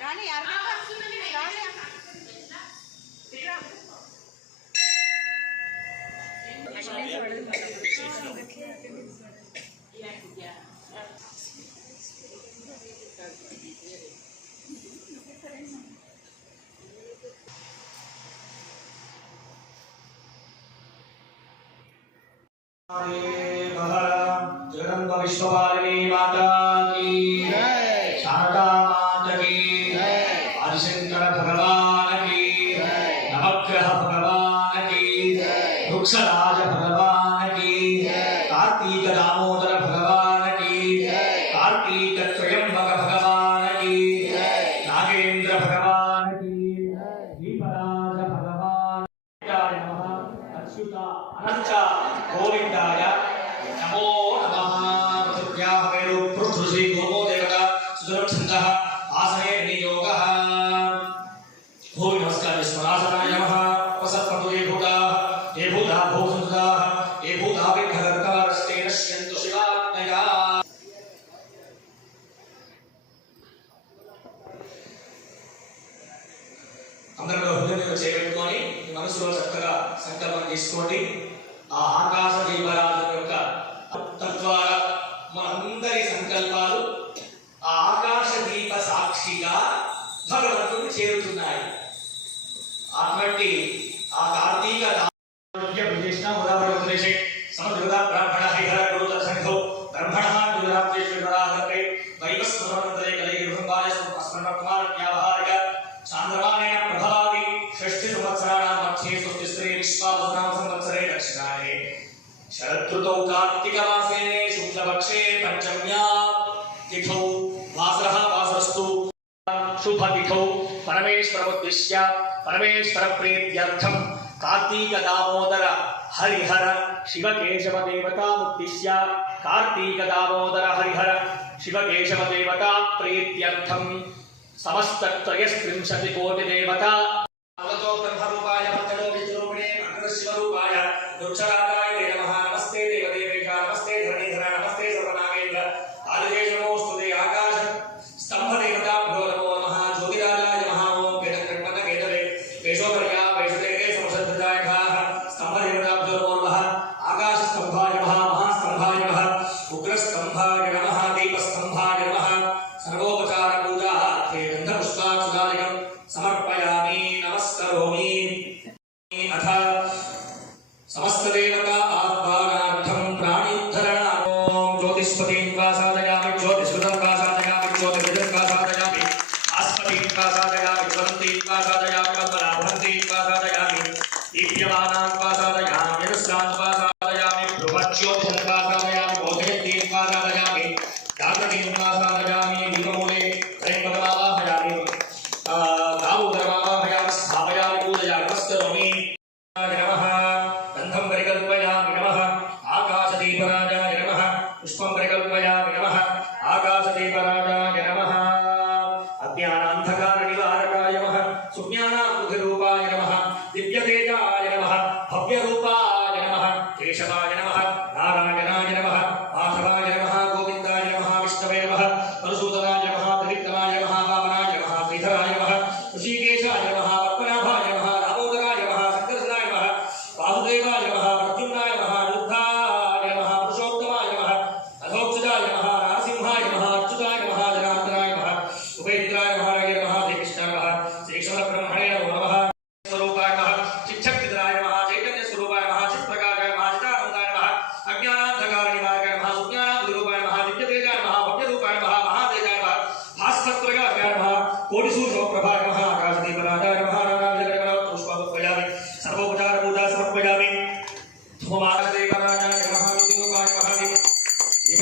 రాణి అరవింద రాణి जगदम्ब विश्वपालिनी आदिशंकर भगवान की नवग्रह भगवान की वृक्षराज भगवान की कार्तिक दामोदर भगवान की नागेंद्र भगवान की అచ్యుత అనంత గోవిందాయ నమో నమః. పృథివ్యాహ వేణు పృథు శ్రీ గోమో దేవత సుదరం ఆసనే నియోగః అందరూ చేపెట్టుకొని మనసులో చక్కగా సంకల్పం తీసుకోండి ఆ ఆకాశ దీపరాజు యొక్క తద్వారా पक्षे पंचम्या तिथौ वासरः वासरस्तु। शुभ तिथौ परमेश्वरमुद्दिश्य परमेश्वर प्रीत्यर्थम कार्तिक दामोदर हरिहर शिव केशव देवता उद्देश्य कार्तिक दामोदर हरिहर शिव केशव देवता प्रीत्यर्थम समस्त त्रयस्त्रिंशति कोटि देवता भगवतो ब्रह्म रूपाय पत्तलो विष्णुरूपिणे अनंत शिव रूपाय दुर्चराय आकाशदीपराजाय नमः अज्ञानान्धकारनिवारकाय नमः सुज्ञानाबुद्धिरूपाय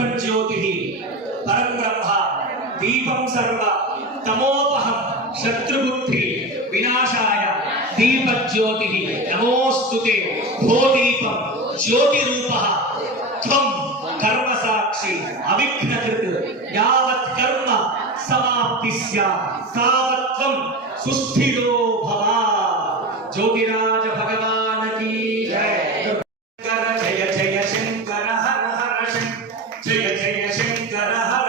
దీపం జ్యోతి పరం బ్రహ్మ దీపం సర్వ తమోపహం శత్రుబుద్ధి వినాశాయ దీప జ్యోతి నమోస్తుతే భో దీపం జ్యోతి త్వం కర్మ సాక్షి అవిఘ్నకృత్ యావత్ కర్మ సమాప్తి తావత్వం సుస్థిరో భవ జ్యోతిరాజ భగవాన్ జయ జయ జయ శంకర హర హర జయ జయ శంకర.